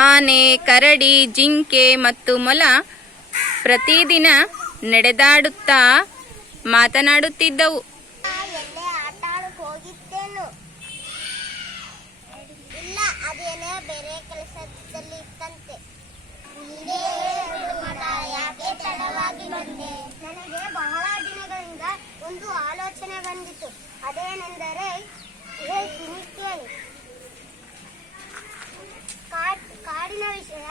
ಆನೆ, ಕರಡಿ, ಜಿಂಕೆ ಮತ್ತು ಮೊಲ ಪ್ರತಿದಿನ ನಡೆದಾಡುತ್ತಾ ಮಾತನಾಡುತ್ತಿದ್ದವು. ಎಲ್ಲೇ ಆಟ ಆಡಕ್ ಹೋಗಿದ್ದೇನು? ಇಲ್ಲ, ಅದೇನೇ ಬೇರೆ ಕೆಲಸದಲ್ಲಿ ಇತ್ತಂತೆ. ಯಾಕೆ ತಡವಾಗಿ ಬಂದೆ? ನನಗೆ ಬಹಳ ದಿನಗಳಿಂದ ಒಂದು ಆಲೋಚನೆ ಬಂದಿತು. ಅದೇನೆಂದರೆ ಕೇಳಿ. ಕಾಡಿನ ವಿಷಯ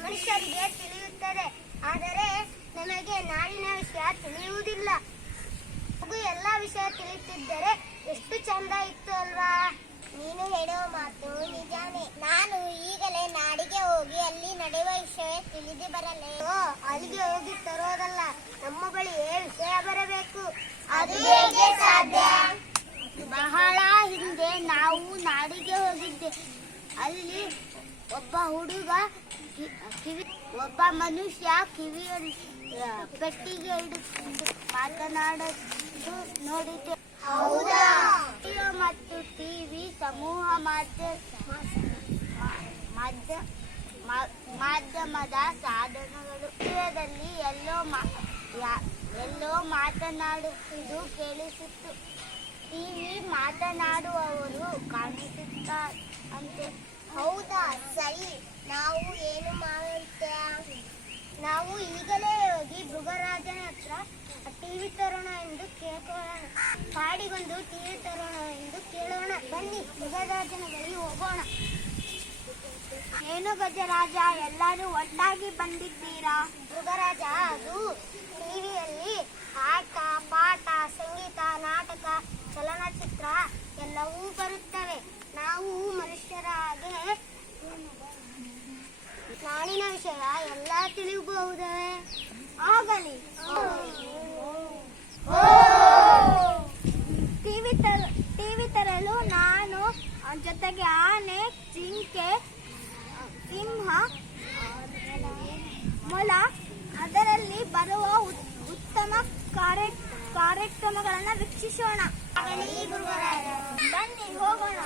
ಮನುಷ್ಯರಿಗೆ ತಿಳಿಯುತ್ತದೆ, ಆದರೆ ನಮಗೆ ನಾಡಿನ ವಿಷಯ ತಿಳಿಯುವುದಿಲ್ಲ. ಎಲ್ಲ ವಿಷಯ ತಿಳಿಯುತ್ತಿದ್ದರೆ ಎಷ್ಟು ಚಂದ ಇತ್ತು ಅಲ್ವಾ? ನೀನು ಹೇಳುವ ಮಾತು ನಿಜಾನೇ. ನಾನು ಈಗಲೇ ನಾಡಿಗೆ ಹೋಗಿ ಅಲ್ಲಿ ನಡೆಯುವ ವಿಷಯ ತಿಳಿದು ಬರಲೇ? ಅಲ್ಲಿಗೆ ಹೋಗಿ ತರೋದಲ್ಲ, ನಮ್ಮ ಬಳಿಯೇ ವಿಷಯ ಬರಬೇಕು. ಅದು ಹೇಗೆ ಸಾಧ್ಯ? ಬಹಳ ಹಿಂದೆ ನಾವು ನಾಡಿಗೆ ಹೋಗಿದ್ದೆ. ಅಲ್ಲಿ ಒಬ್ಬ ಹುಡುಗ ಒಬ್ಬ ಮನುಷ್ಯ ಕಿವಿಯಲ್ಲಿ ಪೆಟ್ಟಿಗೆ ಹಿಡಿದು ಮಾತನಾಡೋದು ನೋಡಿದ್ದೆ. ಹೌದಾ? ಮತ್ತು ಟಿವಿ, ಸಮೂಹ ಮಾಧ್ಯಮದ ಸಾಧನಗಳು ವಿಷಯದಲ್ಲಿ ಎಲ್ಲೋ ಮಾತನಾಡುತ್ತಿದ್ದು ಕೇಳಿಸಿತ್ತು. ಟಿವಿ ಮಾತನಾಡುವವರು ಕಾಣಿಸುತ್ತಾರೆ. ಹೌದಾ? ಸರಿ, ನಾವು ಏನು ಮಾಡುತ್ತೇವೆ? ನಾವು ಈಗಲೇ ಹೋಗಿ ಮೃಗರಾಜನ ಹತ್ರ ಟಿವಿ ತರೋಣ ಎಂದು ಕೇಳೋಣ. ಕಾಡಿಗೊಂದು ಟಿವಿ ತರೋಣ ಎಂದು ಕೇಳೋಣ. ಬನ್ನಿ, ಮೃಗರಾಜನ ಬಳಿ ಹೋಗೋಣ. ಏನು ಗಜರಾಜ, ಎಲ್ಲರೂ ಒಟ್ಟಾಗಿ ಬಂದಿದ್ದೀರಾ? ಮೃಗರಾಜ, ಅದು ಟಿವಿಯಲ್ಲಿ ಆಟ, ಪಾಠ, ಸಂಗೀತ, ನಾಟಕ, ಚಲನಚಿತ್ರ ಎಲ್ಲವೂ ಬರುತ್ತವೆ. ನಾವು ಮನುಷ್ಯರ ಹಾಗೆ ನಾಡಿನ ವಿಷಯ ಎಲ್ಲ ತಿಳಿಯಬಹುದೇ? ಆಗಲಿ. ಟಿವಿ ತರಲು ನಾನು ಜೊತೆಗೆ ಆನೆ, ಜಿಂಕೆ, ಸಿಂಹ, ಮೊಲ, ಅದರಲ್ಲಿ ಬರುವ ಉತ್ತಮ ಕಾರ್ಯಕ್ರಮಗಳನ್ನು ವೀಕ್ಷಿಸೋಣ. ಬನ್ನಿ ಹೋಗೋಣ.